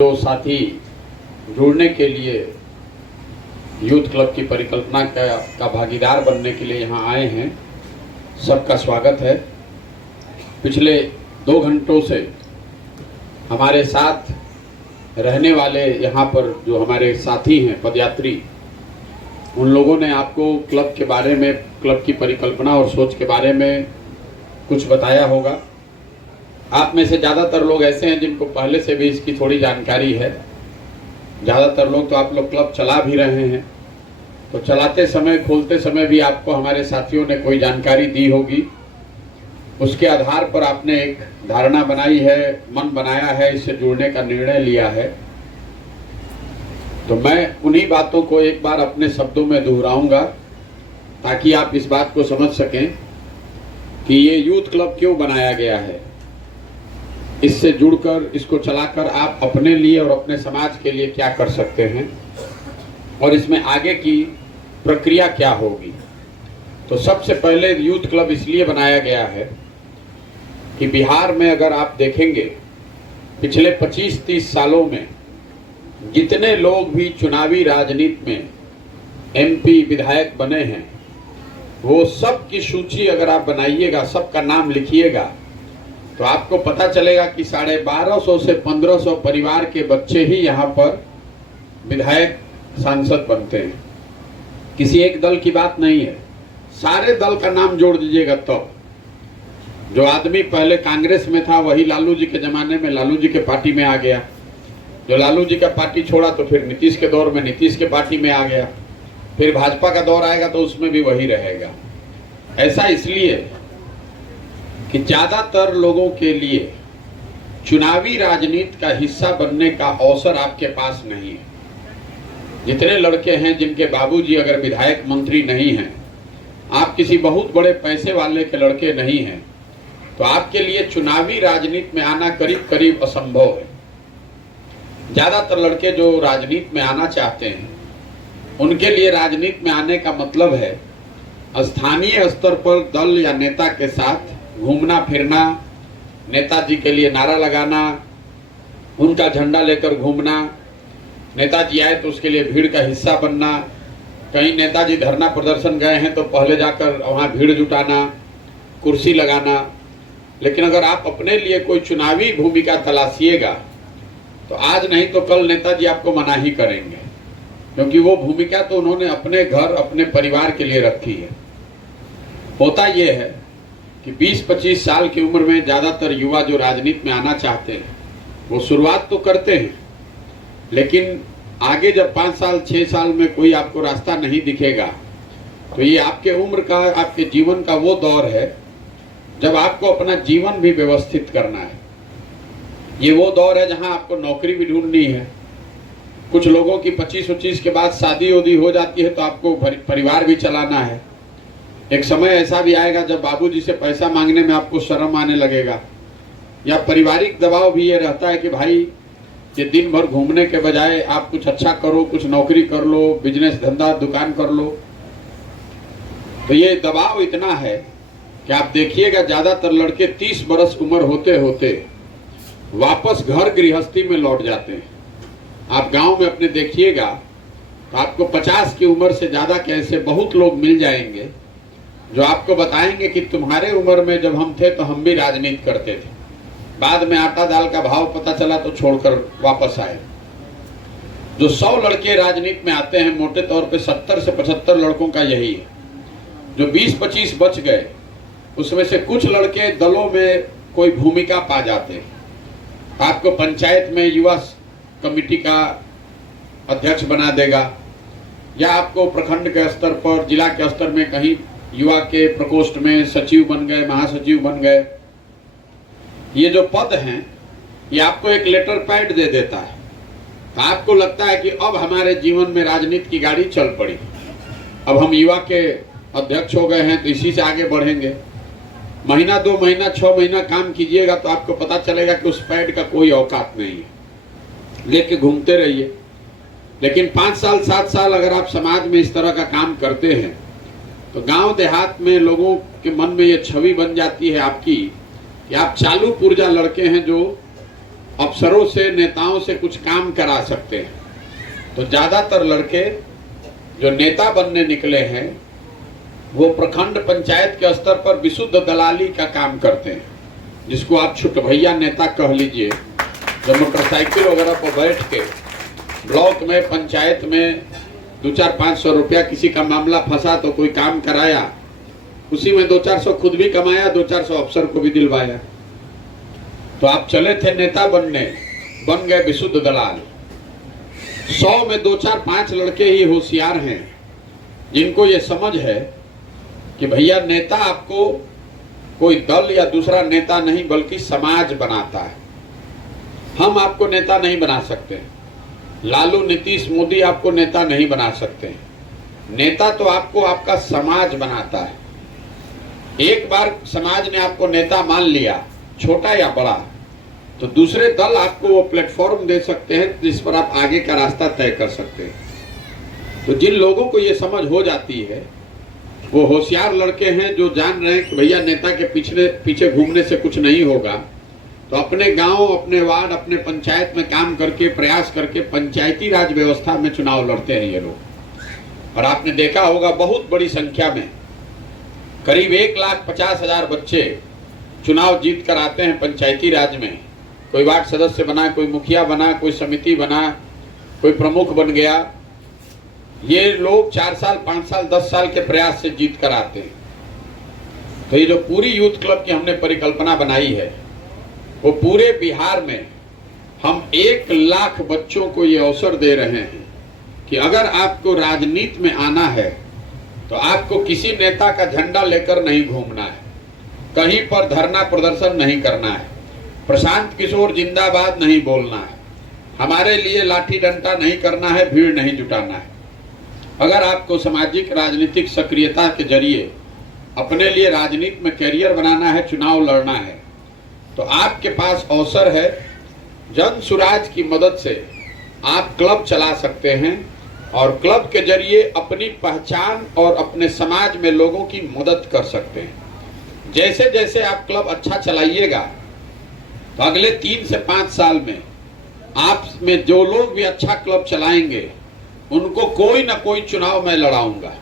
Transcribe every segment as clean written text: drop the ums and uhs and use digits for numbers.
जो साथी जुड़ने के लिए यूथ क्लब की परिकल्पना का भागीदार बनने के लिए यहाँ आए हैं, सबका स्वागत है। पिछले 2 घंटों से हमारे साथ रहने वाले यहाँ पर जो हमारे साथी हैं पदयात्री, उन लोगों ने आपको क्लब के बारे में, क्लब की परिकल्पना और सोच के बारे में कुछ बताया होगा। आप में से ज़्यादातर लोग ऐसे हैं जिनको पहले से भी इसकी थोड़ी जानकारी है। ज़्यादातर लोग तो आप लोग क्लब चला भी रहे हैं, तो चलाते समय, खोलते समय भी आपको हमारे साथियों ने कोई जानकारी दी होगी। उसके आधार पर आपने एक धारणा बनाई है, मन बनाया है, इससे जुड़ने का निर्णय लिया है। तो मैं उन्हीं बातों को एक बार अपने शब्दों में दोहराऊंगा ताकि आप इस बात को समझ सकें कि ये यूथ क्लब क्यों बनाया गया है। इससे जुड़कर, इसको चलाकर आप अपने लिए और अपने समाज के लिए क्या कर सकते हैं और इसमें आगे की प्रक्रिया क्या होगी। तो सबसे पहले यूथ क्लब इसलिए बनाया गया है कि बिहार में अगर आप देखेंगे पिछले 25-30 सालों में जितने लोग भी चुनावी राजनीति में एमपी विधायक बने हैं, वो सब की सूची अगर आप बनाइएगा, सबका नाम लिखिएगा, तो आपको पता चलेगा कि 1250 से 1500 परिवार के बच्चे ही यहाँ पर विधायक, सांसद बनते हैं। किसी एक दल की बात नहीं है, सारे दल का नाम जोड़ दीजिएगा तो जो आदमी पहले कांग्रेस में था वही लालू जी के जमाने में लालू जी के पार्टी में आ गया, जो लालू जी का पार्टी छोड़ा तो फिर नीतीश के दौर में नीतीश के पार्टी में आ गया, फिर भाजपा का दौर आएगा तो उसमें भी वही रहेगा। ऐसा इसलिए कि ज्यादातर लोगों के लिए चुनावी राजनीति का हिस्सा बनने का अवसर आपके पास नहीं है। जितने लड़के हैं जिनके बाबूजी अगर विधायक, मंत्री नहीं हैं, आप किसी बहुत बड़े पैसे वाले के लड़के नहीं हैं, तो आपके लिए चुनावी राजनीति में आना करीब करीब असंभव है। ज्यादातर लड़के जो राजनीति में आना चाहते हैं, उनके लिए राजनीति में आने का मतलब है स्थानीय स्तर पर दल या नेता के साथ घूमना फिरना, नेताजी के लिए नारा लगाना, उनका झंडा लेकर घूमना, नेताजी आए तो उसके लिए भीड़ का हिस्सा बनना, कहीं नेताजी धरना प्रदर्शन गए हैं तो पहले जाकर वहाँ भीड़ जुटाना, कुर्सी लगाना। लेकिन अगर आप अपने लिए कोई चुनावी भूमिका तलाशिएगा तो आज नहीं तो कल नेताजी आपको मना ही करेंगे, क्योंकि वो भूमिका तो उन्होंने अपने घर, अपने परिवार के लिए रखी है। होता ये है कि 20-25 साल की उम्र में ज्यादातर युवा जो राजनीति में आना चाहते हैं वो शुरुआत तो करते हैं, लेकिन आगे जब 5 साल 6 साल में कोई आपको रास्ता नहीं दिखेगा तो ये आपके उम्र का, आपके जीवन का वो दौर है जब आपको अपना जीवन भी व्यवस्थित करना है। ये वो दौर है जहां आपको नौकरी भी ढूंढनी है। कुछ लोगों की 25-25 के बाद शादी उदी हो जाती है तो आपको परिवार भी चलाना है। एक समय ऐसा भी आएगा जब बाबूजी से पैसा मांगने में आपको शर्म आने लगेगा, या पारिवारिक दबाव भी ये रहता है कि भाई ये दिन भर घूमने के बजाय आप कुछ अच्छा करो, कुछ नौकरी कर लो, बिजनेस, धंधा, दुकान कर लो। तो ये दबाव इतना है कि आप देखिएगा ज्यादातर लड़के 30 बरस उम्र होते होते वापस घर गृहस्थी में लौट जाते हैं। आप गांव में अपने देखिएगा तो आपको 50 की उम्र से ज्यादा के ऐसे बहुत लोग मिल जाएंगे जो आपको बताएंगे कि तुम्हारे उम्र में जब हम थे तो हम भी राजनीति करते थे, बाद में आटा दाल का भाव पता चला तो छोड़कर वापस आए। जो 100 लड़के राजनीति में आते हैं, मोटे तौर पे 70 से 75 लड़कों का यही है। जो 20-25 बच गए उसमें से कुछ लड़के दलों में कोई भूमिका पा जाते हैं। आपको पंचायत में युवा कमेटी का अध्यक्ष बना देगा, या आपको प्रखंड के स्तर पर, जिला के स्तर में कहीं युवा के प्रकोष्ठ में सचिव बन गए, महासचिव बन गए। ये जो पद हैं ये आपको एक लेटर पैड दे देता है, तो आपको लगता है कि अब हमारे जीवन में राजनीति की गाड़ी चल पड़ी, अब हम युवा के अध्यक्ष हो गए हैं तो इसी से आगे बढ़ेंगे। महीना, 2 महीना, 6 महीना काम कीजिएगा तो आपको पता चलेगा कि उस पैड का कोई औकात नहीं है, लेके घूमते रहिए। लेकिन 5 साल 7 साल अगर आप समाज में इस तरह का काम करते हैं तो गांव देहात में लोगों के मन में ये छवि बन जाती है आपकी कि आप चालू पुर्जा लड़के हैं जो अफसरों से, नेताओं से कुछ काम करा सकते हैं। तो ज़्यादातर लड़के जो नेता बनने निकले हैं वो प्रखंड पंचायत के स्तर पर विशुद्ध दलाली का काम करते हैं, जिसको आप छुट भैया नेता कह लीजिए। जो मोटरसाइकिल वगैरह पर बैठ के ब्लॉक में, पंचायत में 200-500 रुपया, किसी का मामला फंसा तो कोई काम कराया, उसी में 200-400 खुद भी कमाया, 200-400 अफसर को भी दिलवाया। तो आप चले थे नेता बनने, बन गए विशुद्ध दलाल। 100 में 2-4-5 लड़के ही होशियार हैं जिनको ये समझ है कि भैया नेता आपको कोई दल या दूसरा नेता नहीं बल्कि समाज बनाता है। हम आपको नेता नहीं बना सकते, लालू, नीतीश, मोदी आपको नेता नहीं बना सकते। नेता तो आपको आपका समाज बनाता है। एक बार समाज ने आपको नेता मान लिया, छोटा या बड़ा, तो दूसरे दल आपको वो प्लेटफॉर्म दे सकते हैं जिस पर आप आगे का रास्ता तय कर सकते हैं। तो जिन लोगों को ये समझ हो जाती है वो होशियार लड़के हैं जो जान रहे हैं कि भैया नेता के पीछे घूमने से कुछ नहीं होगा, तो अपने गांव, अपने वार्ड, अपने पंचायत में काम करके, प्रयास करके पंचायती राज व्यवस्था में चुनाव लड़ते हैं ये लोग। और आपने देखा होगा बहुत बड़ी संख्या में, करीब 1,50,000 बच्चे चुनाव जीत कर आते हैं पंचायती राज में। कोई वार्ड सदस्य बना, कोई मुखिया बना, कोई समिति बना, कोई प्रमुख बन गया। ये लोग 4 साल, 5 साल, 10 साल के प्रयास से जीत कर आते हैं। तो ये जो पूरी यूथ क्लब की हमने परिकल्पना बनाई है, वो पूरे बिहार में हम 1 लाख बच्चों को ये अवसर दे रहे हैं कि अगर आपको राजनीति में आना है तो आपको किसी नेता का झंडा लेकर नहीं घूमना है, कहीं पर धरना प्रदर्शन नहीं करना है, प्रशांत किशोर जिंदाबाद नहीं बोलना है, हमारे लिए लाठी डंडा नहीं करना है, भीड़ नहीं जुटाना है। अगर आपको सामाजिक राजनीतिक सक्रियता के जरिए अपने लिए राजनीति में कैरियर बनाना है, चुनाव लड़ना है, तो आपके पास अवसर है। जन सुराज की मदद से आप क्लब चला सकते हैं और क्लब के जरिए अपनी पहचान और अपने समाज में लोगों की मदद कर सकते हैं। जैसे जैसे आप क्लब अच्छा चलाइएगा तो अगले 3 से 5 साल में आप में जो लोग भी अच्छा क्लब चलाएंगे उनको कोई ना कोई चुनाव मैं लड़ाऊंगा,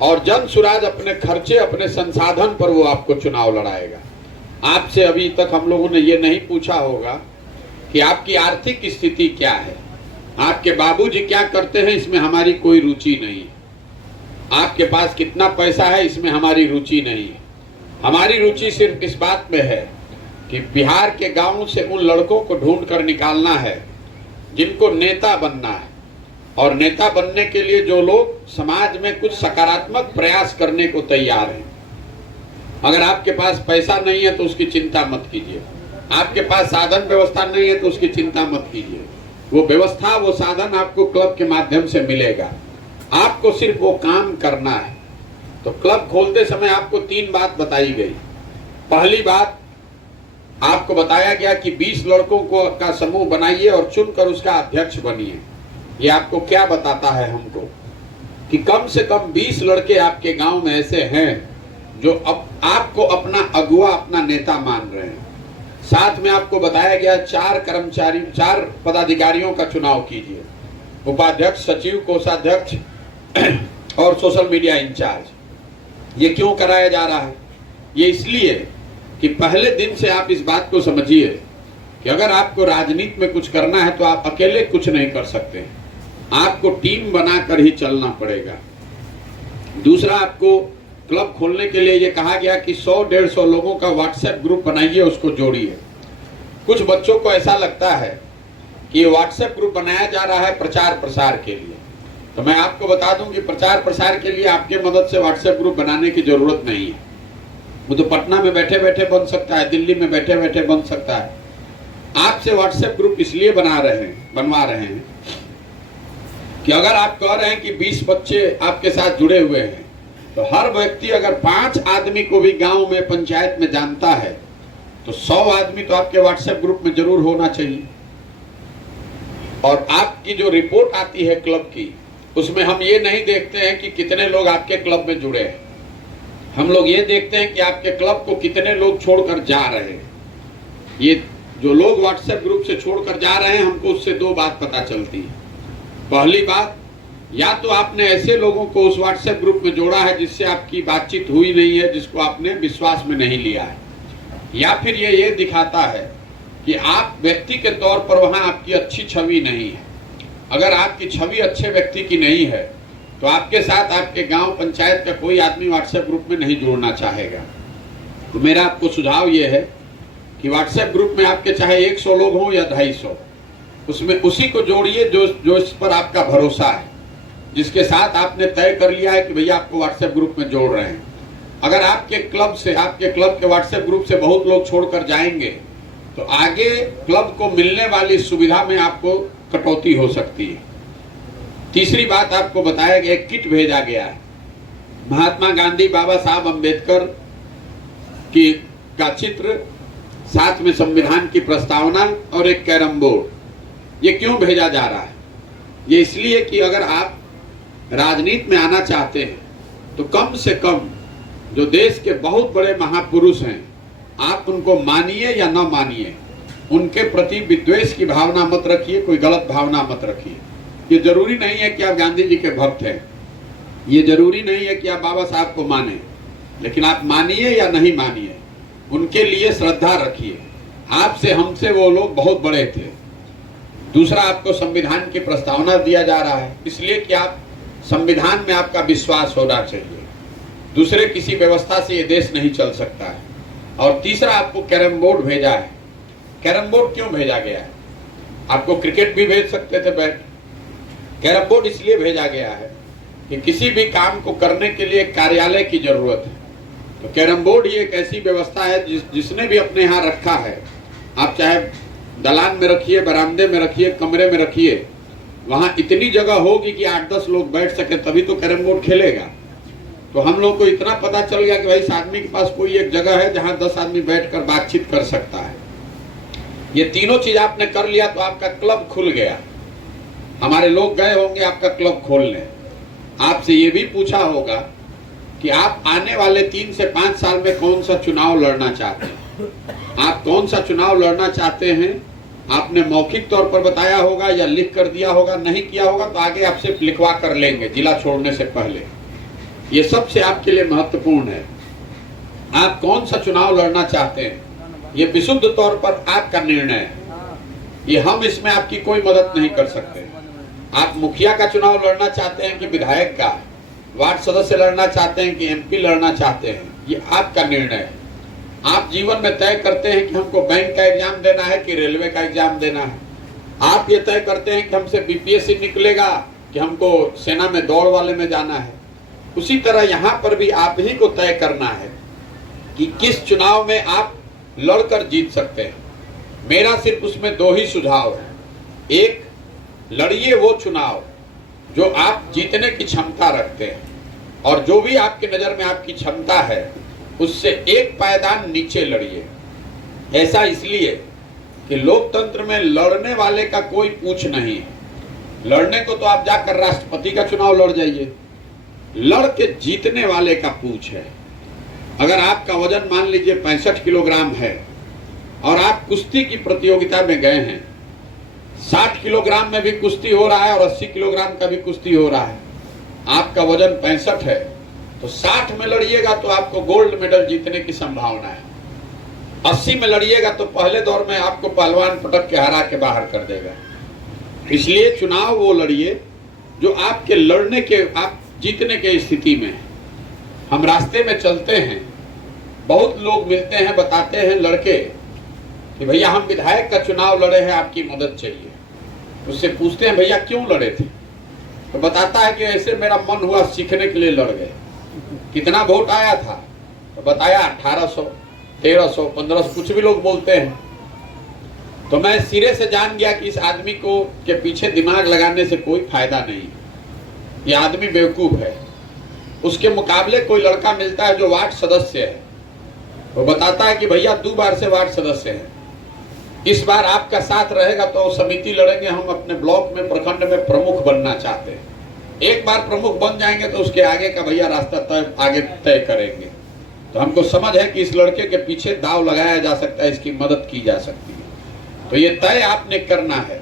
और जन सुराज अपने खर्चे, अपने संसाधन पर वो आपको चुनाव लड़ाएगा। आपसे अभी तक हम लोगों ने ये नहीं पूछा होगा कि आपकी आर्थिक स्थिति क्या है, आपके बाबूजी क्या करते हैं, इसमें हमारी कोई रुचि नहीं है। आपके पास कितना पैसा है, इसमें हमारी रुचि नहीं है। हमारी रुचि सिर्फ इस बात में है कि बिहार के गांवों से उन लड़कों को ढूंढ कर निकालना है जिनको नेता बनना है, और नेता बनने के लिए जो लोग समाज में कुछ सकारात्मक प्रयास करने को तैयार हैं। अगर आपके पास पैसा नहीं है तो उसकी चिंता मत कीजिए, आपके पास साधन व्यवस्था नहीं है तो उसकी चिंता मत कीजिए। वो व्यवस्था, वो साधन आपको क्लब के माध्यम से मिलेगा। आपको सिर्फ वो काम करना है। तो क्लब खोलते समय आपको 3 बात बताई गई। पहली बात, आपको बताया गया कि 20 लड़कों को का समूह बनाइए और चुनकर उसका अध्यक्ष बनिए। ये आपको क्या बताता है हमको कि कम से कम 20 लड़के आपके गांव में ऐसे हैं जो अब आपको अपना अगुआ, अपना नेता मान रहे हैं। साथ में आपको बताया गया 4 पदाधिकारियों का चुनाव कीजिए, उपाध्यक्ष, सचिव, कोषाध्यक्ष और सोशल मीडिया इंचार्ज। ये क्यों कराया जा रहा है? ये इसलिए कि पहले दिन से आप इस बात को समझिए कि अगर आपको राजनीति में कुछ करना है तो आप अकेले कुछ नहीं कर सकते, आपको टीम बनाकर ही चलना पड़ेगा। दूसरा, आपको क्लब खोलने के लिए ये कहा गया कि 100-150 लोगों का व्हाट्सएप ग्रुप बनाइए, उसको जोड़िए। कुछ बच्चों को ऐसा लगता है कि ये व्हाट्सएप ग्रुप बनाया जा रहा है प्रचार प्रसार के लिए, तो मैं आपको बता दूं कि प्रचार प्रसार के लिए आपके मदद से व्हाट्सएप ग्रुप बनाने की जरूरत नहीं है। वो तो पटना में बैठे बैठे बन सकता है, दिल्ली में बैठे बैठे बन सकता है। आपसे व्हाट्सएप ग्रुप इसलिए बनवा रहे हैं कि अगर आप कह रहे हैं कि 20 बच्चे आपके साथ जुड़े हुए हैं, तो हर व्यक्ति अगर 5 आदमी को भी गांव में, पंचायत में जानता है तो 100 आदमी तो आपके व्हाट्सएप ग्रुप में जरूर होना चाहिए। और आपकी जो रिपोर्ट आती है क्लब की, उसमें हम ये नहीं देखते हैं कि कितने लोग आपके क्लब में जुड़े हैं, हम लोग ये देखते हैं कि आपके क्लब को कितने लोग छोड़कर जा रहे हैं। ये जो लोग व्हाट्सएप ग्रुप से छोड़कर जा रहे हैं, हमको उससे दो बात पता चलती है। पहली बात, या तो आपने ऐसे लोगों को उस व्हाट्सएप ग्रुप में जोड़ा है जिससे आपकी बातचीत हुई नहीं है, जिसको आपने विश्वास में नहीं लिया है, या फिर ये दिखाता है कि आप व्यक्ति के तौर पर वहां आपकी अच्छी छवि नहीं है। अगर आपकी छवि अच्छे व्यक्ति की नहीं है तो आपके साथ आपके गांव पंचायत का कोई आदमी व्हाट्सएप ग्रुप में नहीं जुड़ना चाहेगा। तो मेरा आपको सुझाव ये है कि व्हाट्सएप ग्रुप में आपके चाहे 100 लोग हों या 250, उसमें उसी को जोड़िए जो इस पर आपका भरोसा है, जिसके साथ आपने तय कर लिया है कि भैया आपको व्हाट्सएप ग्रुप में जोड़ रहे हैं। अगर आपके क्लब के व्हाट्सएप ग्रुप से बहुत लोग छोड़कर जाएंगे तो आगे क्लब को मिलने वाली सुविधा में आपको कटौती हो सकती है। तीसरी बात आपको बताया गया, एक किट भेजा गया है। महात्मा गांधी, बाबा साहब अम्बेडकर का चित्र, साथ में संविधान की प्रस्तावना और एक कैरम बोर्ड। ये क्यों भेजा जा रहा है? ये इसलिए कि अगर आप राजनीति में आना चाहते हैं तो कम से कम जो देश के बहुत बड़े महापुरुष हैं, आप उनको मानिए या न मानिए, उनके प्रति विद्वेष की भावना मत रखिए, कोई गलत भावना मत रखिए। ये जरूरी नहीं है कि आप गांधी जी के भक्त हैं, ये जरूरी नहीं है कि आप बाबा साहब को माने, लेकिन आप मानिए या नहीं मानिए, उनके लिए श्रद्धा रखिए। आपसे हमसे वो लोग बहुत बड़े थे। दूसरा, आपको संविधान की प्रस्तावना दिया जा रहा है इसलिए कि आप संविधान में आपका विश्वास होना चाहिए। दूसरे किसी व्यवस्था से ये देश नहीं चल सकता है। और तीसरा, आपको कैरम बोर्ड भेजा है। कैरम बोर्ड क्यों भेजा गया है? आपको क्रिकेट भी भेज सकते थे बैट। कैरम बोर्ड इसलिए भेजा गया है कि किसी भी काम को करने के लिए कार्यालय की जरूरत है। तो कैरम बोर्ड ही एक ऐसी व्यवस्था है जिसने भी अपने यहाँ रखा है, आप चाहे दलान में रखिए, बरामदे में रखिए, कमरे में रखिए, वहाँ इतनी जगह होगी कि 8-10 लोग बैठ सके, तभी तो कैरम बोर्ड खेलेगा। तो हम लोग को इतना पता चल गया कि भाई इस आदमी के पास कोई एक जगह है जहाँ 10 आदमी बैठकर बातचीत कर सकता है। ये तीनों चीज आपने कर लिया तो आपका क्लब खुल गया। हमारे लोग गए होंगे आपका क्लब खोलने, आपसे ये भी पूछा होगा कि आप आने वाले 3 से 5 साल में कौन सा चुनाव लड़ना चाहते हैं। आप कौन सा चुनाव लड़ना चाहते हैं आपने मौखिक तौर पर बताया होगा या लिख कर दिया होगा। नहीं किया होगा तो आगे आपसे लिखवा कर लेंगे जिला छोड़ने से पहले। ये सबसे आपके लिए महत्वपूर्ण है। आप कौन सा चुनाव लड़ना चाहते हैं ये विशुद्ध तौर पर आपका निर्णय है। ये हम इसमें आपकी कोई मदद नहीं कर सकते। आप मुखिया का चुनाव लड़ना चाहते हैं कि विधायक का, वार्ड सदस्य लड़ना चाहते हैं कि एमपी लड़ना चाहते हैं, ये आपका निर्णय है। आप जीवन में तय करते हैं कि हमको बैंक का एग्जाम देना है कि रेलवे का एग्जाम देना है। आप ये तय करते हैं कि हमसे बीपीएससी निकलेगा कि हमको सेना में दौड़ वाले में जाना है। उसी तरह यहाँ पर भी आप ही को तय करना है कि किस चुनाव में आप लड़कर जीत सकते हैं। मेरा सिर्फ उसमें 2 ही सुझाव है। एक, लड़िए वो चुनाव जो आप जीतने की क्षमता रखते हैं, और जो भी आपकी नजर में आपकी क्षमता है उससे एक पायदान नीचे लड़िए। ऐसा इसलिए कि लोकतंत्र में लड़ने वाले का कोई पूछ नहीं है। लड़ने को तो आप जाकर राष्ट्रपति का चुनाव लड़ जाइए, लड़ के जीतने वाले का पूछ है। अगर आपका वजन मान लीजिए 65 किलोग्राम है और आप कुश्ती की प्रतियोगिता में गए हैं, 60 किलोग्राम में भी कुश्ती हो रहा है और 80 किलोग्राम का भी कुश्ती हो रहा है, आपका वजन 65 है, तो 60 में लड़िएगा तो आपको गोल्ड मेडल जीतने की संभावना है। 80 में लड़िएगा तो पहले दौर में आपको पहलवान पटक के हरा के बाहर कर देगा। इसलिए चुनाव वो लड़िए जो आपके लड़ने के, आप जीतने के स्थिति में है। हम रास्ते में चलते हैं, बहुत लोग मिलते हैं, बताते हैं लड़के कि भैया हम विधायक का चुनाव लड़े हैं, आपकी मदद चाहिए। उससे पूछते हैं भैया क्यों लड़े थे, तो बताता है कि ऐसे मेरा मन हुआ, सीखने के लिए लड़ गए। कितना वोट आया था, तो बताया 1800, 1300, 1500, कुछ भी लोग बोलते हैं। तो मैं सिरे से जान गया कि इस आदमी को के पीछे दिमाग लगाने से कोई फायदा नहीं, ये आदमी बेवकूफ है। उसके मुकाबले कोई लड़का मिलता है जो वार्ड सदस्य है, वो बताता है कि भैया 2 बार से वार्ड सदस्य है, इस बार आपका साथ रहेगा तो समिति लड़ेंगे, हम अपने ब्लॉक में, प्रखंड में प्रमुख बनना चाहते हैं। एक बार प्रमुख बन जाएंगे तो उसके आगे का भैया रास्ता आगे तय करेंगे। तो हमको समझ है कि इस लड़के के पीछे दाव लगाया जा सकता है, इसकी मदद की जा सकती है। तो ये तय आपने करना है।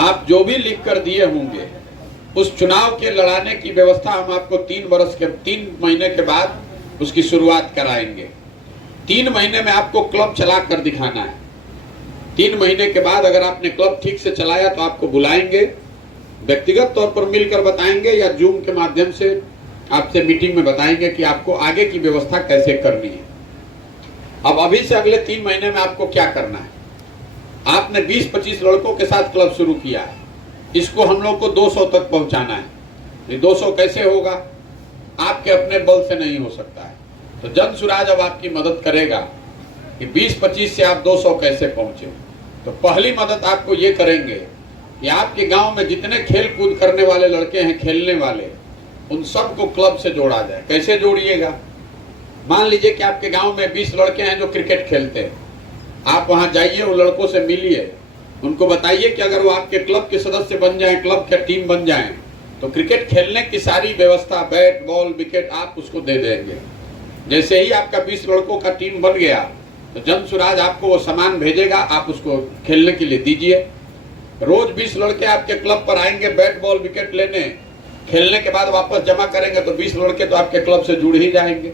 आप जो भी लिख कर दिए होंगे उस चुनाव के लड़ाने की व्यवस्था हम आपको 3 महीने के बाद उसकी शुरुआत कराएंगे। 3 महीने में आपको क्लब चला कर दिखाना है। 3 महीने के बाद अगर आपने क्लब ठीक से चलाया तो आपको बुलाएंगे, व्यक्तिगत तौर पर मिलकर बताएंगे या जूम के माध्यम से आपसे मीटिंग में बताएंगे कि आपको आगे की व्यवस्था कैसे करनी है। अब अभी से अगले 3 महीने में आपको क्या करना है। आपने 20-25 लड़कों के साथ क्लब शुरू किया है, इसको हम लोग को 200 तक पहुंचाना है। ये 200 कैसे होगा? आपके अपने बल से नहीं हो सकता है। तो जन सुराज अब आपकी मदद करेगा कि 20-25 से आप 200 कैसे पहुंचे। तो पहली मदद आपको ये करेंगे कि आपके गांव में जितने खेल कूद करने वाले लड़के हैं, खेलने वाले, उन सबको क्लब से जोड़ा जाए। कैसे जोड़िएगा? मान लीजिए कि आपके गांव में 20 लड़के हैं जो क्रिकेट खेलते हैं। आप वहां जाइए, उन लड़कों से मिलिए, उनको बताइए कि अगर वो आपके क्लब के सदस्य बन जाएं, क्लब के टीम बन जाएं, तो क्रिकेट खेलने की सारी व्यवस्था, बैट बॉल विकेट आप उसको दे देंगे। जैसे ही आपका 20 लड़कों का टीम बन गया तो जन सुराज आपको वो सामान भेजेगा, आप उसको खेलने के लिए दीजिए। रोज 20 लड़के आपके क्लब पर आएंगे बैट बॉल विकेट लेने, खेलने के बाद वापस जमा करेंगे तो 20 लड़के तो आपके क्लब से जुड़ ही जाएंगे।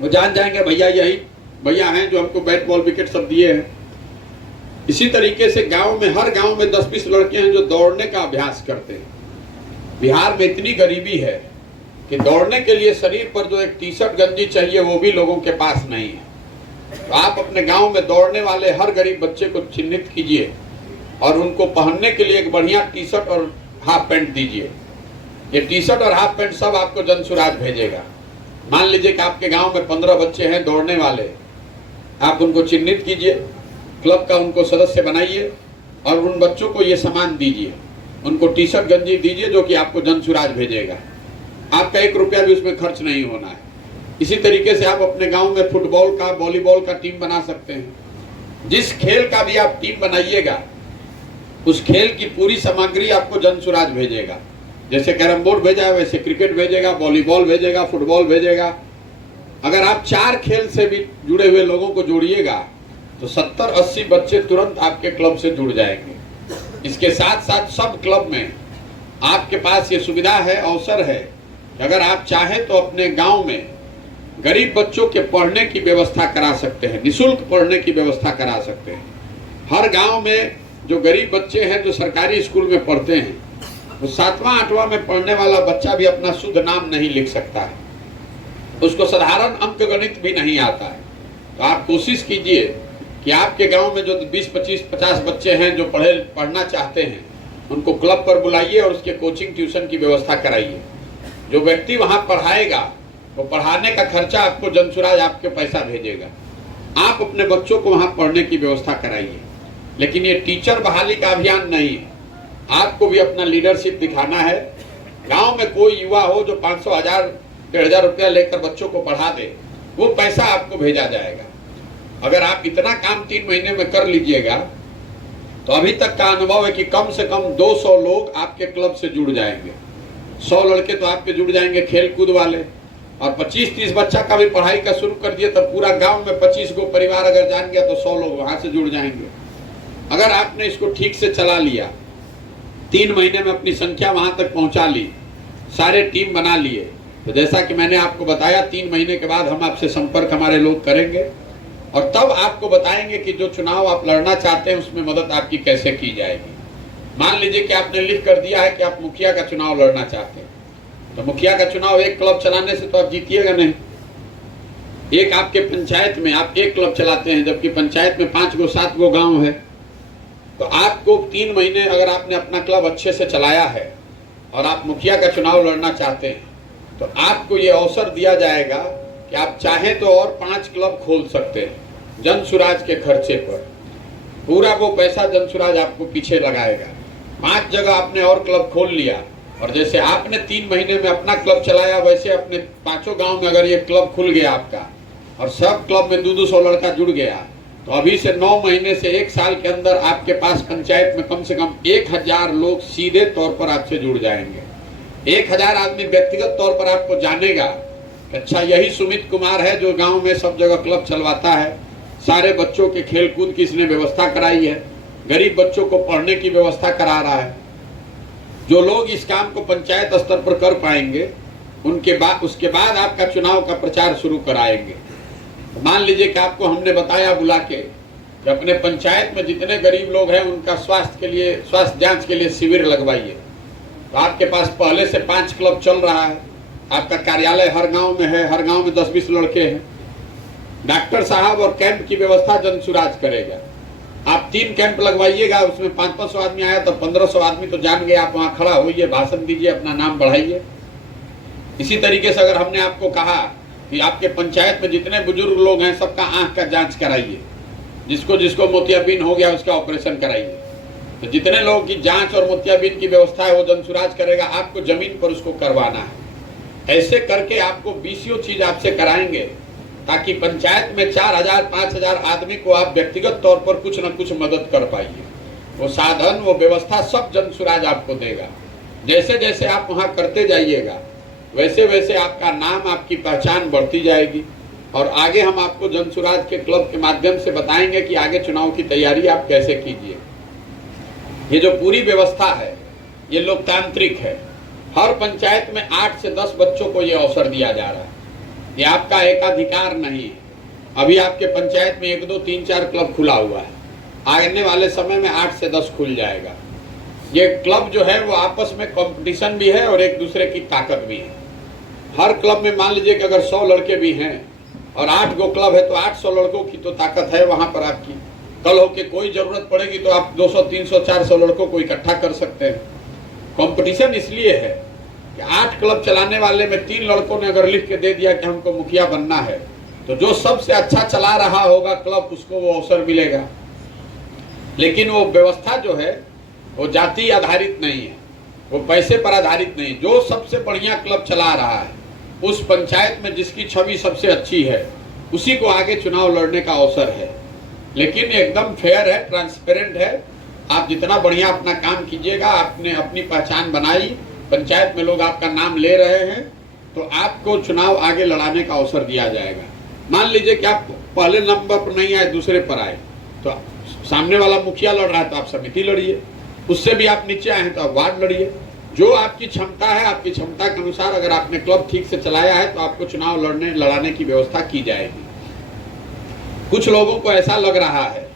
वो जान जाएंगे भैया यही भैया हैं जो हमको बैट बॉल विकेट सब दिए हैं। इसी तरीके से गांव में, हर गांव में 10-20 लड़के हैं जो दौड़ने का अभ्यास करते हैं। बिहार में इतनी गरीबी है कि दौड़ने के लिए शरीर पर जो एक टी-शर्ट गंजी चाहिए वो भी लोगों के पास नहीं है। तो आप अपने गांव में दौड़ने वाले हर गरीब बच्चे को चिन्हित कीजिए और उनको पहनने के लिए एक बढ़िया टी-शर्ट और हाफ पैंट दीजिए। ये टी-शर्ट और हाफ पैंट सब आपको जन सुराज भेजेगा। मान लीजिए कि आपके गांव में 15 बच्चे हैं दौड़ने वाले, आप उनको चिन्हित कीजिए, क्लब का उनको सदस्य बनाइए और उन बच्चों को ये सामान दीजिए, उनको टी-शर्ट गंजी दीजिए जो कि आपको जन सुराज भेजेगा। आपका 1 रुपया भी उसमें खर्च नहीं होना है। इसी तरीके से आप अपने गांव में फुटबॉल का, वॉलीबॉल का टीम बना सकते हैं। जिस खेल का भी आप टीम बनाइएगा उस खेल की पूरी सामग्री आपको जन सुराज भेजेगा। जैसे कैरम बोर्ड भेजा है वैसे क्रिकेट भेजेगा, वॉलीबॉल भेजेगा, फुटबॉल भेजेगा। अगर आप 4 खेल से भी जुड़े हुए लोगों को जोड़िएगा तो 70-80 बच्चे तुरंत आपके क्लब से जुड़ जाएंगे। इसके साथ साथ सब क्लब में आपके पास ये सुविधा है, अवसर है कि अगर आप चाहें तो अपने गांव में गरीब बच्चों के पढ़ने की व्यवस्था करा सकते हैं, निःशुल्क पढ़ने की व्यवस्था करा सकते हैं। हर गांव में जो गरीब बच्चे हैं जो सरकारी स्कूल में पढ़ते हैं, वो 7वां 8वां में पढ़ने वाला बच्चा भी अपना शुद्ध नाम नहीं लिख सकता है, उसको साधारण अंकगणित भी नहीं आता है। तो आप कोशिश कीजिए कि आपके गांव में जो 20-25-50 बच्चे हैं जो पढ़ना चाहते हैं, उनको क्लब पर बुलाइए और उसके कोचिंग ट्यूशन की व्यवस्था कराइए। जो व्यक्ति वहां पढ़ाएगा वो पढ़ाने का खर्चा आपको जन सुराज आपके पैसा भेजेगा। आप अपने बच्चों को वहां पढ़ने की व्यवस्था कराइए। लेकिन ये टीचर बहाली का अभियान नहीं है, आपको भी अपना लीडरशिप दिखाना है। गांव में कोई युवा हो जो 500, 1000, 1500 रुपया लेकर बच्चों को पढ़ा दे, वो पैसा आपको भेजा जाएगा। अगर आप इतना काम 3 महीने में कर लीजिएगा तो अभी तक का अनुभव है कि कम से कम 200 लोग आपके क्लब से जुड़ जाएंगे। 100 लड़के तो आपके जुड़ जाएंगे खेल कूद वाले, और 25-30 बच्चा का भी पढ़ाई का शुरू कर दिए तब पूरा गांव में 25 गो परिवार अगर जान गया तो 100 लोग वहां से जुड़ जाएंगे। अगर आपने इसको ठीक से चला लिया, 3 महीने में अपनी संख्या वहां तक पहुंचा ली, सारे टीम बना लिए, तो जैसा कि मैंने आपको बताया 3 महीने के बाद हम आपसे संपर्क हमारे लोग करेंगे और तब आपको बताएंगे कि जो चुनाव आप लड़ना चाहते हैं उसमें मदद आपकी कैसे की जाएगी। मान लीजिए कि आपने लिख कर दिया है कि आप मुखिया का चुनाव लड़ना चाहते हैं, तो मुखिया का चुनाव एक क्लब चलाने से तो आप जीतिएगा नहीं। एक आपके पंचायत में आप एक क्लब चलाते हैं, जबकि पंचायत में 5 गो 7 गो गांव है। तो आपको 3 महीने अगर आपने अपना क्लब अच्छे से चलाया है और आप मुखिया का चुनाव लड़ना चाहते हैं तो आपको ये अवसर दिया जाएगा कि आप चाहें तो और 5 क्लब खोल सकते हैं जन सुराज के खर्चे पर। पूरा वो पैसा जन सुराज आपको पीछे लगाएगा। 5 जगह आपने और क्लब खोल लिया और जैसे आपने 3 महीने में अपना क्लब चलाया वैसे अपने 5 गांव में अगर ये क्लब खुल गया आपका और सब क्लब में 200 लड़का जुड़ गया तो अभी से 9 महीने से 1 साल के अंदर आपके पास पंचायत में कम से कम 1000 लोग सीधे तौर पर आपसे जुड़ जाएंगे। 1000 आदमी व्यक्तिगत तौर पर आपको जानेगा, अच्छा यही सुमित कुमार है जो गांव में सब जगह क्लब चलवाता है, सारे बच्चों के खेल कूद की इसने व्यवस्था कराई है, गरीब बच्चों को पढ़ने की व्यवस्था करा रहा है। जो लोग इस काम को पंचायत स्तर पर कर पाएंगे उसके बाद आपका चुनाव का प्रचार शुरू कराएंगे। तो मान लीजिए कि आपको हमने बताया बुला के कि अपने पंचायत में जितने गरीब लोग हैं उनका स्वास्थ्य जांच के लिए शिविर लगवाइए। तो आपके पास पहले से 5 क्लब चल रहा है, आपका कार्यालय हर गांव में है, हर गांव में 10-20 लड़के हैं। डॉक्टर साहब और कैंप की व्यवस्था जनसुराज करेगा। आप 3 कैंप लगवाइएगा, उसमें 500-500 आदमी आया तो 1500 आदमी तो जान गए। आप वहां खड़ा होइए, भाषण दीजिए, अपना नाम बढ़ाइए। इसी तरीके से अगर हमने आपको कहा कि आपके पंचायत में जितने बुजुर्ग लोग हैं सबका आंख का जांच कराइए, जिसको जिसको मोतियाबिंद हो गया उसका ऑपरेशन कराइए, तो जितने लोगों की जांच और मोतियाबिंद की व्यवस्था है वो जनसुराज करेगा। आपको जमीन पर उसको करवाना है। ऐसे करके आपको 20 चीज आपसे कराएंगे ताकि पंचायत में 4000-5000 आदमी को आप व्यक्तिगत तौर पर कुछ न कुछ मदद कर पाइए। वो साधन, वो व्यवस्था सब जनसुराज आपको देगा। जैसे जैसे आप वहां करते जाइएगा वैसे वैसे आपका नाम, आपकी पहचान बढ़ती जाएगी। और आगे हम आपको जनसुराज के क्लब के माध्यम से बताएंगे कि आगे चुनाव की तैयारी आप कैसे कीजिए। ये जो पूरी व्यवस्था है ये लोकतांत्रिक है। हर पंचायत में 8 से 10 बच्चों को ये अवसर दिया जा रहा है। ये आपका एकाधिकार नहीं है। अभी आपके पंचायत में 1, 2, 3, 4 क्लब खुला हुआ है, आने वाले समय में 8 से 10 खुल जाएगा। ये क्लब जो है वो आपस में कंपटीशन भी है और एक दूसरे की ताकत भी है। हर क्लब में मान लीजिए कि अगर 100 लड़के भी हैं और 8 गो क्लब है तो 800 लड़कों की तो ताकत है वहां पर आपकी। कल होके कोई जरूरत पड़ेगी तो आप 200, 300, 400 लड़कों को इकट्ठा कर सकते हैं। कंपटीशन इसलिए है कि 8 क्लब चलाने वाले में 3 लड़कों ने अगर लिख के दे दिया कि हमको मुखिया बनना है तो जो सबसे अच्छा चला रहा होगा क्लब उसको वो अवसर मिलेगा। लेकिन वो व्यवस्था जो है वो जाति आधारित नहीं है, वो पैसे पर आधारित नहीं। जो सबसे बढ़िया क्लब चला रहा है उस पंचायत में जिसकी छवि सबसे अच्छी है उसी को आगे चुनाव लड़ने का अवसर है। लेकिन एकदम फेयर है, ट्रांसपेरेंट है। आप जितना बढ़िया अपना काम कीजिएगा, आपने अपनी पहचान बनाई, पंचायत में लोग आपका नाम ले रहे हैं तो आपको चुनाव आगे लड़ाने का अवसर दिया जाएगा। मान लीजिए कि आप पहले नंबर पर नहीं आए, दूसरे पर आए, तो सामने वाला मुखिया लड़ रहा है तो आप समिति लड़िए, उससे भी आप नीचे आए हैं तो आप वार्ड लड़िए। जो आपकी क्षमता है, आपकी क्षमता के अनुसार अगर आपने क्लब ठीक से चलाया है तो आपको चुनाव लड़ाने की व्यवस्था की जाएगी। कुछ लोगों को ऐसा लग रहा है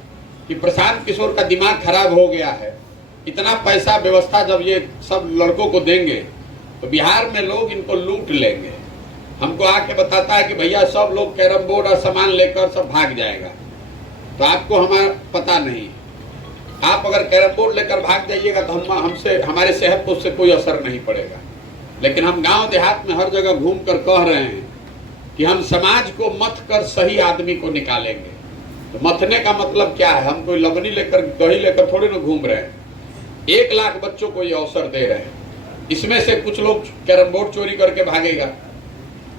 कि प्रशांत किशोर का दिमाग खराब हो गया है, इतना पैसा व्यवस्था जब ये सब लड़कों को देंगे तो बिहार में लोग इनको लूट लेंगे। हमको आके बताता है कि भैया सब लोग कैरम बोर्ड और सामान लेकर सब भाग जाएगा। तो आपको हमारा पता नहीं, आप अगर कैरम बोर्ड लेकर भाग जाइएगा तो हमारे सेहत को उससे कोई असर नहीं पड़ेगा। लेकिन हम गांव देहात में हर जगह घूम कर कह रहे हैं कि हम समाज को मथ कर सही आदमी को निकालेंगे। तो मथने का मतलब क्या है? हम कोई लवनी लेकर, दही लेकर थोड़ी ना घूम रहे हैं। 1 लाख बच्चों को ये अवसर दे रहे हैं। इसमें से कुछ लोग कैरम बोर्ड चोरी करके भागेगा,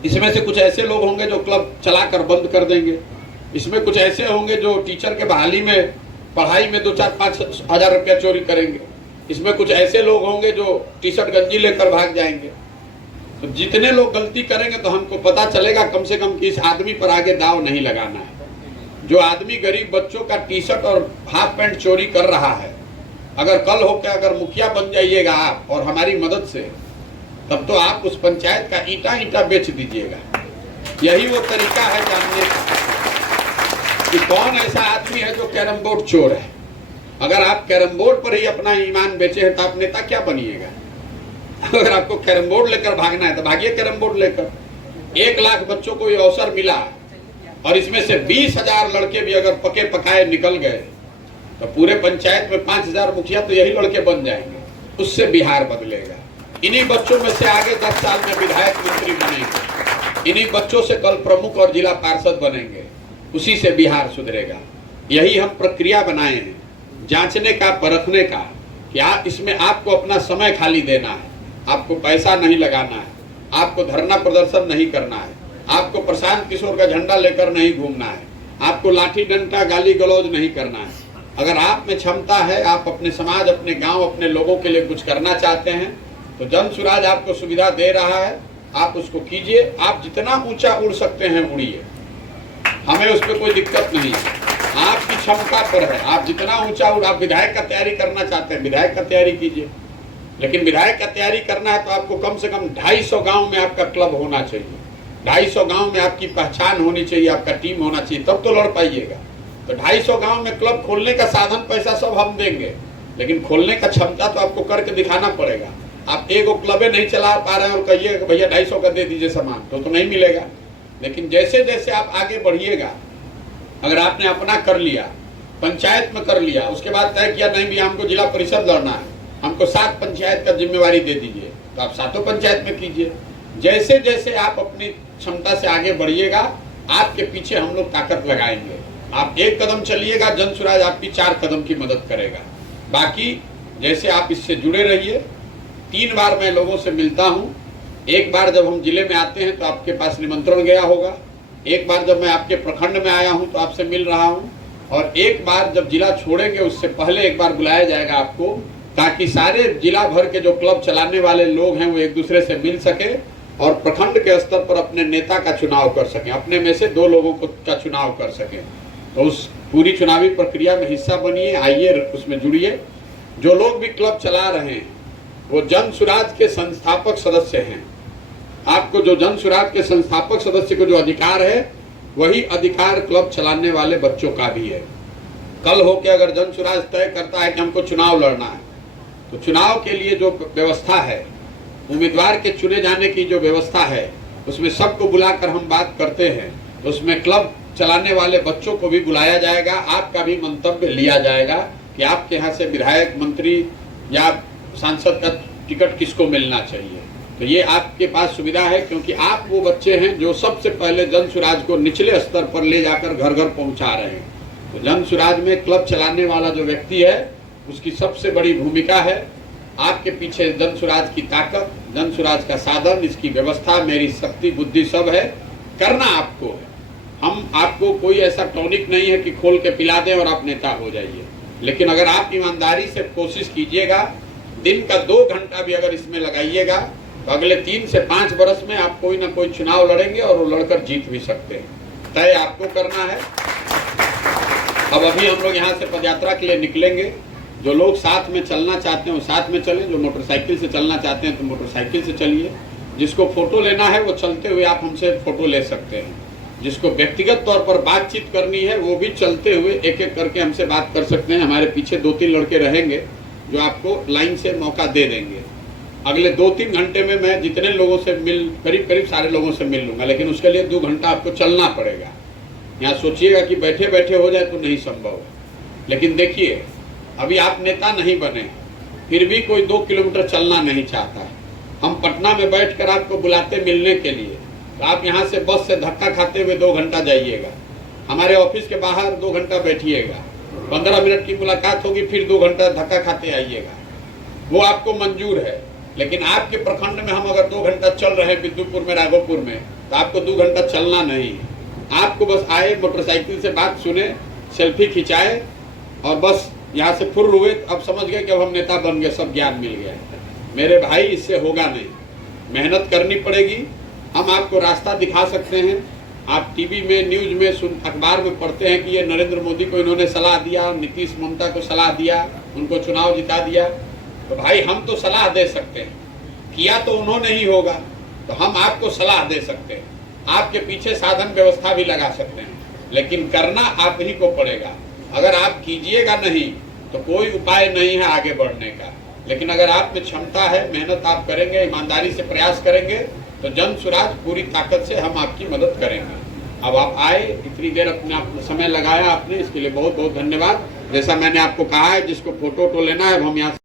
इसमें से कुछ ऐसे लोग होंगे जो क्लब चलाकर बंद कर देंगे, इसमें कुछ ऐसे होंगे जो टीचर के बहाली में पढ़ाई में 2-4-5 हजार रुपया चोरी करेंगे, इसमें कुछ ऐसे लोग होंगे जो टी शर्ट गंजी लेकर भाग जाएंगे। तो जितने लोग गलती करेंगे तो हमको पता चलेगा कम से कम कि इस आदमी पर आगे दाव नहीं लगाना है। जो आदमी गरीब बच्चों का टी शर्ट और हाफ पैंट चोरी कर रहा है, अगर कल होकर अगर मुखिया बन जाइएगा आप और हमारी मदद से, तब तो आप उस पंचायत का ईंटा बेच दीजिएगा। यही वो तरीका है जानने का कि कौन ऐसा आदमी है जो कैरम बोर्ड चोर है। अगर आप कैरम बोर्ड पर ही अपना ईमान बेचे हैं तो आप नेता क्या बनिएगा? अगर आपको कैरम बोर्ड लेकर भागना है तो भागिए कैरम बोर्ड लेकर। 1 लाख बच्चों को ये अवसर मिला और इसमें से 20,000 लड़के भी अगर पके पकाए निकल गए तो पूरे पंचायत में 5,000 मुखिया तो यही लड़के बन जाएंगे। उससे बिहार बदलेगा। इन्हीं बच्चों में से आगे 10 साल में विधायक, मंत्री बनेंगे। इन्हीं बच्चों से कल प्रमुख और जिला पार्षद बनेंगे। उसी से बिहार सुधरेगा। यही हम प्रक्रिया बनाए हैं, जांचने का, परखने का कि इसमें आपको अपना समय खाली देना है, आपको पैसा नहीं लगाना है, आपको धरना प्रदर्शन नहीं करना है, आपको प्रशांत किशोर का झंडा लेकर नहीं घूमना है, आपको लाठी डंडा गाली गलौज नहीं करना है। अगर आप में क्षमता है, आप अपने समाज, अपने गांव, अपने लोगों के लिए कुछ करना चाहते हैं तो जनसुराज आपको सुविधा दे रहा है। आप उसको कीजिए। आप जितना ऊंचा उड़ सकते हैं उड़िए। हमें उस पर कोई दिक्कत नहीं है, आपकी क्षमता पर है। आप जितना ऊंचा आप विधायक का तैयारी करना चाहते हैं, विधायक का तैयारी कीजिए, लेकिन विधायक का तैयारी करना है तो आपको कम से कम 250 गांव में आपका क्लब होना चाहिए, 250 गांव में आपकी पहचान होनी चाहिए, आपका टीम होना चाहिए, तब तो लड़ पाइएगा। तो 250 गांव में क्लब खोलने का साधन पैसा सब हम देंगे, लेकिन खोलने का क्षमता तो आपको करके दिखाना पड़ेगा। आप एक क्लबे नहीं चला पा रहे हैं और कहिए भैया 250 का दे दीजिए सामान, तो नहीं मिलेगा। लेकिन जैसे जैसे आप आगे बढ़िएगा, अगर आपने अपना कर लिया, पंचायत में कर लिया, उसके बाद तय किया नहीं भी हमको जिला परिषद लड़ना है, हमको 7 पंचायत का जिम्मेवारी दे दीजिए, तो आप 7 पंचायत में कीजिए। जैसे जैसे आप अपनी क्षमता से आगे बढ़िएगा, आपके पीछे हम लोग ताकत लगाएंगे। आप 1 कदम चलिएगा, जन सुराज आपकी 4 कदम की मदद करेगा। बाकी जैसे आप इससे जुड़े रहिए। 3 बार मैं लोगों से मिलता हूँ। एक बार जब हम जिले में आते हैं तो आपके पास निमंत्रण गया होगा, एक बार जब मैं आपके प्रखंड में आया हूँ तो आपसे मिल रहा हूँ, और एक बार जब जिला छोड़ेंगे उससे पहले एक बार बुलाया जाएगा आपको, ताकि सारे जिला भर के जो क्लब चलाने वाले लोग हैं वो एक दूसरे से मिल सके और प्रखंड के स्तर पर अपने नेता का चुनाव कर सकें, अपने में से 2 लोगों को का चुनाव कर सकें। तो उस पूरी चुनावी प्रक्रिया में हिस्सा बनिए, आइए उसमें जुड़िए। जो लोग भी क्लब चला रहे हैं वो जन सुराज के संस्थापक सदस्य हैं। आपको जो जन सुराज के संस्थापक सदस्य को जो अधिकार है, वही अधिकार क्लब चलाने वाले बच्चों का भी है। कल होके अगर जन सुराज तय करता है कि हमको चुनाव लड़ना है, तो चुनाव के लिए जो व्यवस्था है, उम्मीदवार के चुने जाने की जो व्यवस्था है, उसमें सबको बुलाकर हम बात करते हैं। तो उसमें क्लब चलाने वाले बच्चों को भी बुलाया जाएगा, आपका भी मंतव्य लिया जाएगा कि आपके यहाँ से विधायक, मंत्री या सांसद का टिकट किसको मिलना चाहिए। तो ये आपके पास सुविधा है, क्योंकि आप वो बच्चे हैं जो सबसे पहले जन सुराज को निचले स्तर पर ले जाकर घर घर पहुंचा रहे हैं। तो जन सुराज में क्लब चलाने वाला जो व्यक्ति है, उसकी सबसे बड़ी भूमिका है। आपके पीछे जन सुराज की ताकत, जन सुराज का साधन, इसकी व्यवस्था, मेरी शक्ति बुद्धि सब है, करना आपको है। हम आपको कोई ऐसा टॉनिक नहीं है कि खोल के पिला दें और आप नेता हो जाइए, लेकिन अगर आप ईमानदारी से कोशिश कीजिएगा, दिन का 2 घंटा भी अगर इसमें लगाइएगा, तो अगले 3 से 5 वर्ष में आप कोई ना कोई चुनाव लड़ेंगे और वो लड़कर जीत भी सकते हैं। तय आपको करना है। अब अभी हम लोग यहाँ से पदयात्रा के लिए निकलेंगे। जो लोग साथ में चलना चाहते हैं वो साथ में चलें, जो मोटरसाइकिल से चलना चाहते हैं तो मोटरसाइकिल से चलिए। जिसको फोटो लेना है वो चलते हुए आप हमसे फोटो ले सकते हैं। जिसको व्यक्तिगत तौर पर बातचीत करनी है वो भी चलते हुए एक एक करके हमसे बात कर सकते हैं। हमारे पीछे 2-3 लड़के रहेंगे जो आपको लाइन से मौका दे देंगे। अगले 2-3 घंटे में मैं जितने लोगों से करीब सारे लोगों से मिल लूंगा, लेकिन उसके लिए 2 घंटा आपको चलना पड़ेगा। यहाँ सोचिएगा कि बैठे बैठे हो जाए तो नहीं संभव है। लेकिन देखिए, अभी आप नेता नहीं बने, फिर भी कोई 2 किलोमीटर चलना नहीं चाहता। हम पटना में बैठकर आपको बुलाते मिलने के लिए, तो आप यहाँ से बस से धक्का खाते हुए 2 घंटा जाइएगा, हमारे ऑफिस के बाहर 2 घंटा बैठिएगा, 15 मिनट की मुलाकात होगी, फिर 2 घंटा धक्का खाते आइएगा। वो आपको मंजूर है। लेकिन आपके प्रखंड में हम अगर 2 घंटा चल रहे हैं, विद्युपुर में, राघोपुर में, तो आपको 2 घंटा चलना नहीं है। आपको बस आए, मोटरसाइकिल से बात सुने, सेल्फी खिंचाए और बस यहाँ से फुर्र हुए। अब समझ गए कि अब हम नेता बन गए, सब ज्ञान मिल गया। मेरे भाई, इससे होगा नहीं, मेहनत करनी पड़ेगी। हम आपको रास्ता दिखा सकते हैं। आप टीवी में, न्यूज में, अखबार में पढ़ते हैं कि ये नरेंद्र मोदी को इन्होंने सलाह दिया, नीतीश ममता को सलाह दिया, उनको चुनाव जिता दिया। तो भाई, हम तो सलाह दे सकते हैं, किया तो उन्होंने ही होगा, तो हम आपको सलाह दे सकते हैं, आपके पीछे साधन व्यवस्था भी लगा सकते हैं, लेकिन करना आप ही को पड़ेगा। अगर आप कीजिएगा नहीं तो कोई उपाय नहीं है आगे बढ़ने का। लेकिन अगर आप में क्षमता है, मेहनत आप करेंगे, ईमानदारी से प्रयास करेंगे, तो जन सुराज पूरी ताकत से हम आपकी मदद करेंगे। अब आप आए, इतनी देर अपना समय लगाया आपने, इसके लिए बहुत बहुत धन्यवाद। जैसा मैंने आपको कहा है, जिसको फोटो लेना है, अब हम यहाँ